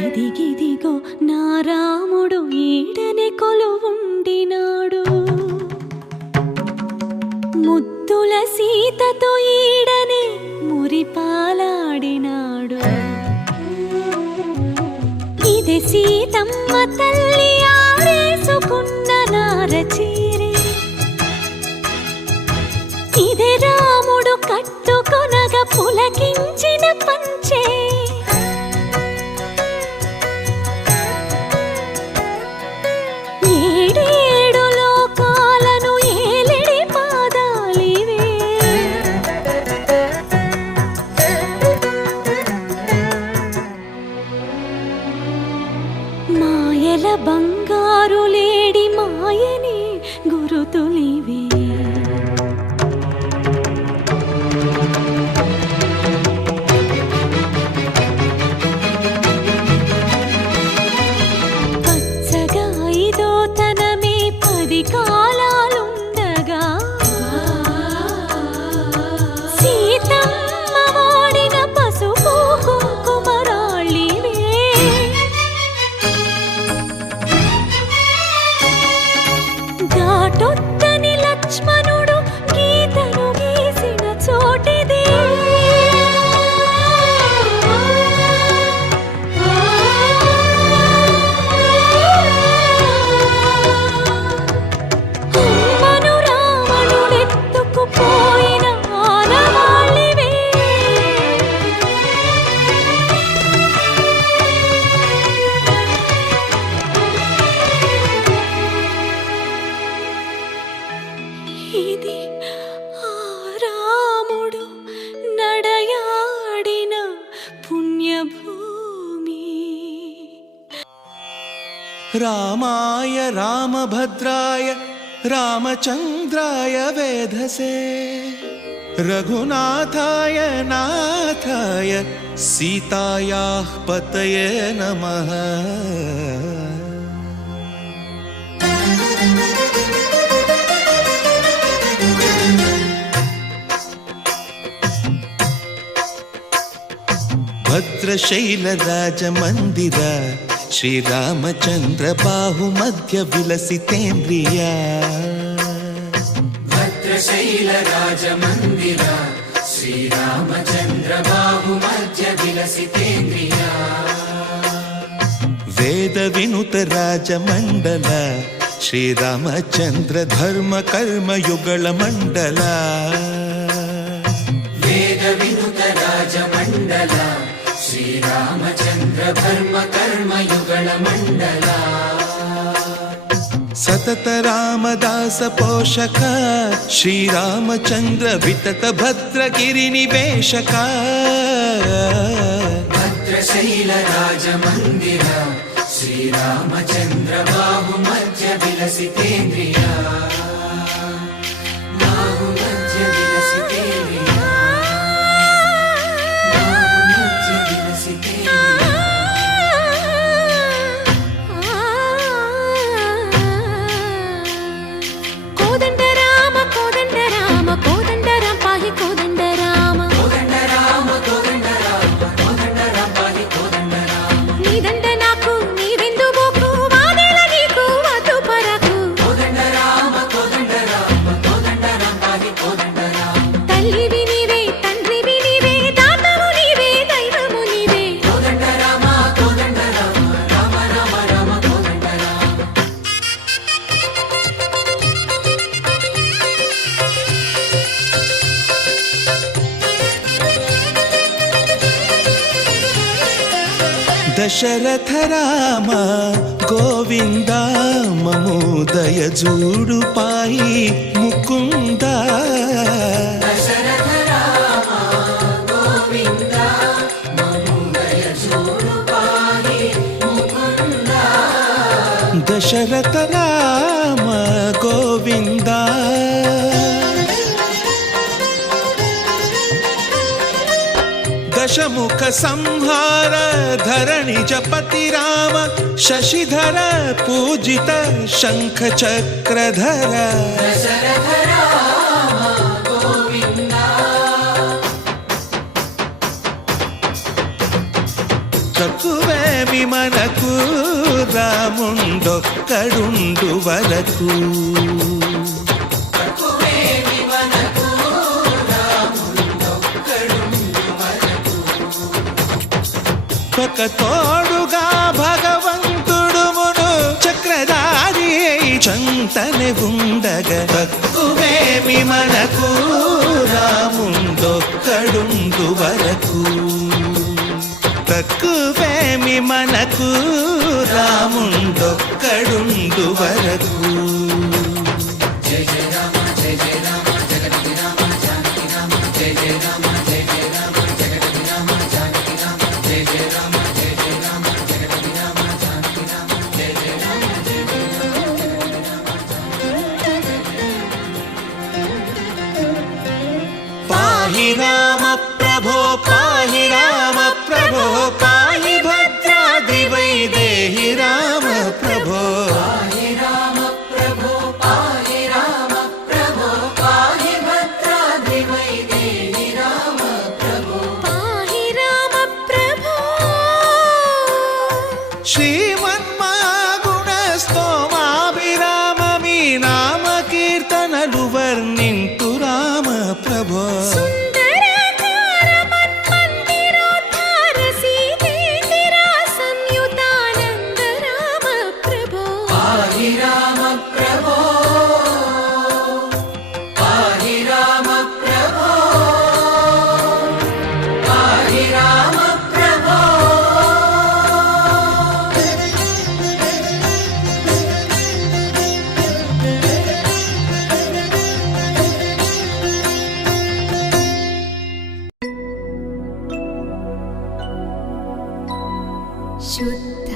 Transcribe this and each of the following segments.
ఇదిగిదిగో నా రాముడు ఈడనే కొలువుండినాడు, ముద్దుల సీతతో ఈడనే మురిపాలాడినాడు. ఇదే సీతమ్మ తల్లి ఆరేసుకున్న నారచీరే, ఇదే రాముడు కట్టుకొనగా పులకించిన పంచే. ఏడేడు లోకాలను ఏలిడి పాదాలివే, మాయల బంగారు లేడి మాయని గురుతులివే. కాలాలుండగా సీతమ్మ వాడిన పసుపు కుంకుమరాళ్ళివే, ఘాటొద్దని లక్ష్మణుడు గీతను గీసిన చోటిదే. ఇది ఆ రాముడు నడయాడిన పుణ్యభూమి. రామాయ రామభద్రాయ రామచంద్రాయ వేధసే, రఘునాథాయ నాథాయ సీతాయాః పతయే నమః. భద్రశైలరాజమందిర శ్రీరామచంద్ర బాహుమధ్య విలసితేంద్రియా, భద్రశైలరాజమందిర శ్రీరామచంద్ర బాహుమధ్య విలసితేంద్రియా, వేద వినుత రాజమండల శ్రీరామచంద్ర ధర్మ కర్మయుగళ మండల, వేద వినుత రాజమండల శ్రీరామచంద్ర ధర్మ కర్మయుగళ మండల, సతత రామదాస పోషక శ్రీరామచంద్ర వితత భద్రగిరి నివేశక, భద్రశైల రాజమందిర శ్రీరామచంద్ర బాహుమధ్య విలసితేంద్రియా, బాహుమధ్య విలసితేంద్రియా, బాహుమధ్య విలసితేంద్రియా. కోదండ రామ కోదండ రామ కోదండ రామ పాహి కోదండ రామ, కోదండ రామ కోదండ రామ కోదండ రామ పాహి కోదండ రామ, నీదండ నాకు నీవెందు బోకు వాదేల నీకు వద్దు పరకు. కోదండ రామ కోదండ రామ కోదండ రామ పాహి కోదండ రామ, తల్లివి నీవే తండ్రివి నీవే దాతవు నీవే దైవము నీవే. కోదండ రామ కోదండ రామ రామ రామ రామ కోదండ రామ. దశరథ రామ గోవింద మము దయజూడు పాయి ముకుంద, దశరథ రామ గోవింద మము దయచూడు పాహి ముకుంద, దశరథ రామ గోవింద దశముఖ సంహార ధరణి జపతి రామ శశిధర పూజిత శంఖ చక్రధర దశరథ రామ గోవింద తక్కువేమి మనకు రాముండొక్కడుండు వరకు తక్కువేమి మనకు రాముడొక్కడుండు వరకు ఒక తోడుగా భగవంతుడుమును చక్రధారి చంతనే ఉండగా తక్కువేమి మనకు రాముండొక్కడుండు వరకు తక్కువేమి మనకు రాముండొక్కడుండు వరకు జయ జయ రామ జయ జయ రామ జగతి రామ జానకి రామ జయ జయ రామ జయ జయ రామ జగతి రామ జానకి రామ జయ జయ రామ జయ జయ రామ జగతి రామ జానకి రామ జయ జయ రామ జయ జయ రామ పాహి రామ ప్రభో పాహి రామ ప్రభో పాహి భద్రాద్రి వైదేహి రామ ప్రభో పాహి రామ ప్రభో పాహి రామ ప్రభో పాహి భద్రాద్రి వైదేహి రామ ప్రభో పాహి రామ ప్రభో శ్రీమన్మాగుణ స్తోమాభిరామ మీ నామ కీర్తనలు వర్ణింతు రామ ప్రభో సుందరాకార మన్మందిరోద్ధార సీతేందిర సంయుతానంద రామ ప్రభో పాహి రామ ప్రభో పాహి రామ ప్రభో పాహి రామ ప్రభో शुद्ध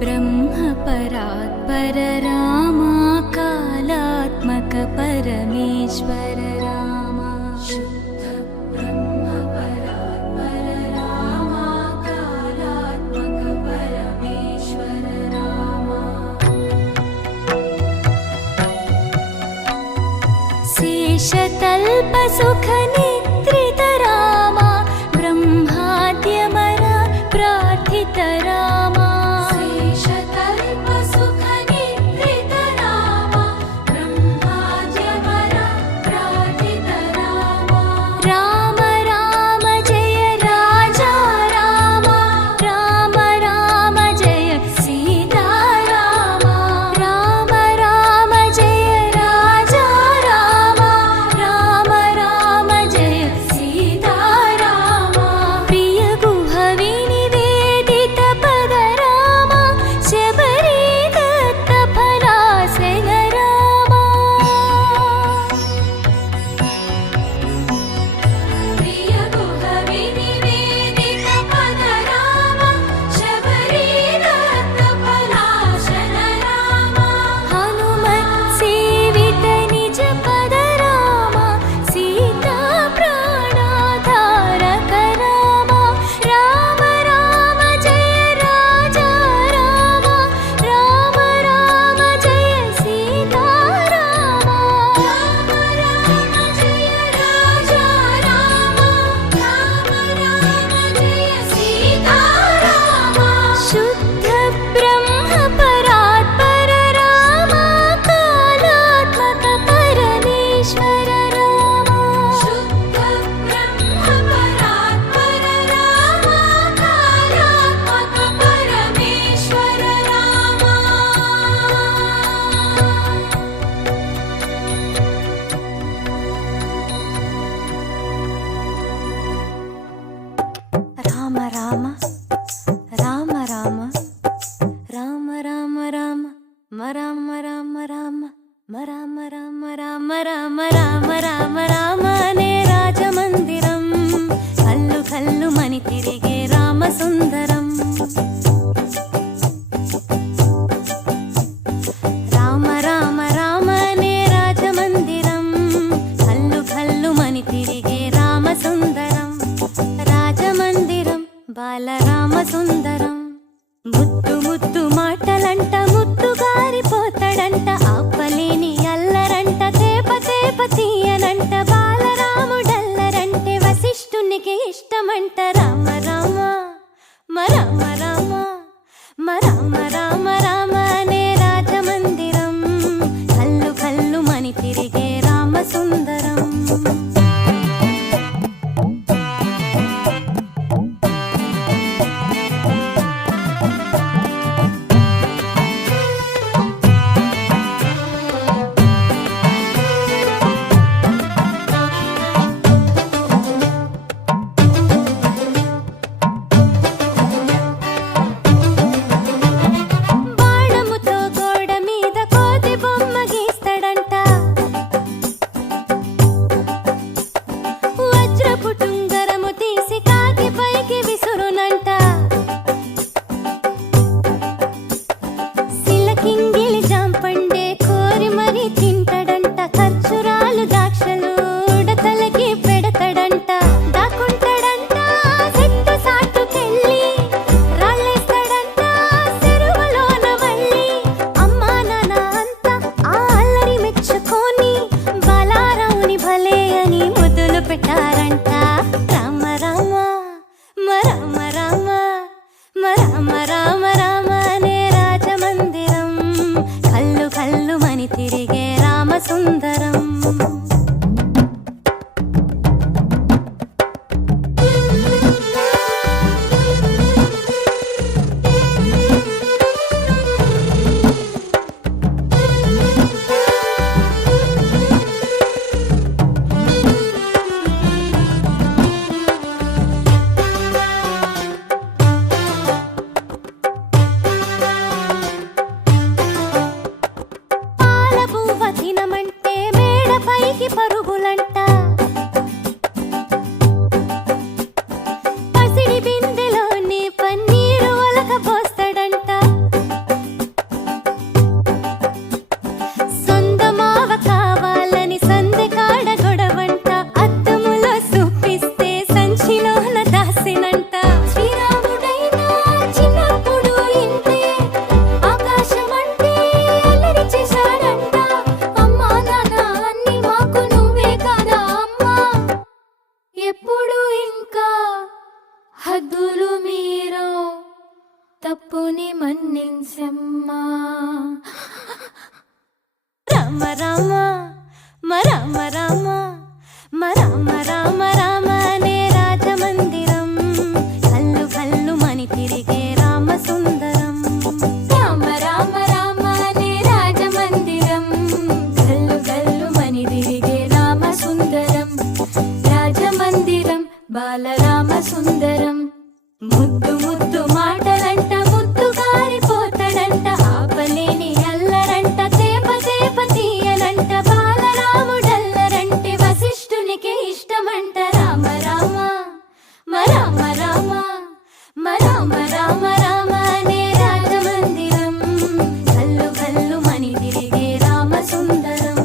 ब्रह्म परात्पर रामा कालात्मक परमेश्वर रामा शुद्ध ब्रह्म परात्पर रामा कालात्मक परमेश्वर रामा शेषतल्प सुख निद्रित रामा ब्रह्माद्यमर प्रार्थित रामा शेषतल्प सुख निद्रित रामा ब्रह्माद्यमर प्रार्थित रामा राम राम जय राजा रामा राम राम जय सीता रामा राम राम जय राजा रामा राम राम जय सीता పరుగులంట పసిడి బిందెలోని పన్నీరు ఒలకబోస్తాడంట సొందమావ కావాలని సందె కాడ గొడవంట అద్దములో చూపిస్తే సంచిలోన దాసినంట శ్రీరాముడైనా చిన్నప్పుడు ఇంతే ఆకాశమంటే అల్లరి చేశాడంట అమ్మా నాన్న అన్ని మాకు నువ్వే కదా అమ్మా ఎప్పుడు ఇంకా హద్దులు మీరో తప్పుని మన్నించమ్మా రామ రామ రామ రామ రామ రామ రామ అనే రాజమందిరం కల్లు కల్లు మని తిరిగే రామ సుందరం రామ రామ రామ అనే రాజమందిరం కల్లు కల్లు మని తిరిగే రామ సుందరం రాజమందిరం బాలరామ సుందరం ముద్దు ముద్దు మాటలంట ముద్దు గారిపోతాడంట ఆపలేని అల్లరంట తేప తేప తీయనంట బాలరాముడల్లరంటే వశిష్ఠునికి ఇష్టమంట రామ రామ రామ రామ రామ రామ రామ అనే రాజమందిరం కల్లు కల్లు మని తిరిగే రామ సుందరం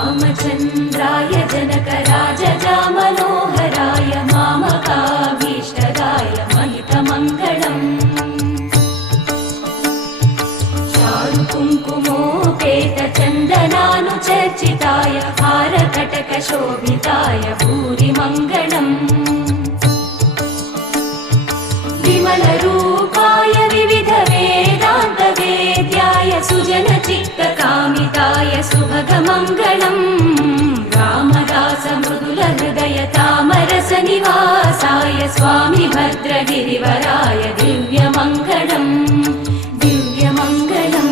రామచంద్రాయ జనకరాజజా మనోహరాయ మామకాభీష్టదాయ మహితమంగళం చారు కుంకుమోపేత చందనానుచర్చితాయ హారకటక శోభితాయ భూరిమంగళం విమల రూపాయ వివిధ వేదాంత వేద్యాయ సుజన చిత్త కామితాయ సుభగమంగళం రామదాస మృదుల హృదయ తామరస నివాసాయ స్వామి భద్రగిరివరాయ దివ్యమంగళం దివ్యమంగళం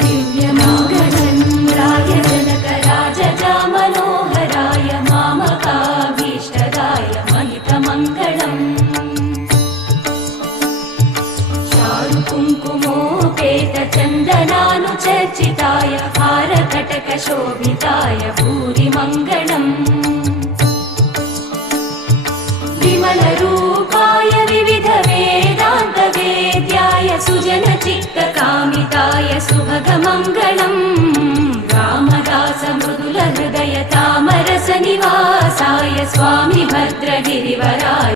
దివ్యమంగళం రాయ జనకరాజజా మనోహరాయ మామకాభీష్టదాయ మహితమంగళం చారు కుంకుమోపేత చందనానుచర్చితాయ హారకటక శోభితాయ భూరిమంగళం విమల రూపాయ వివిధ వేదాంత వేద్యాయ సుజన చిత్త కామితాయ సుభగమంగళం రామదాస మృదుల హృదయ తామరస నివాసాయ స్వామి భద్రగిరివరాయ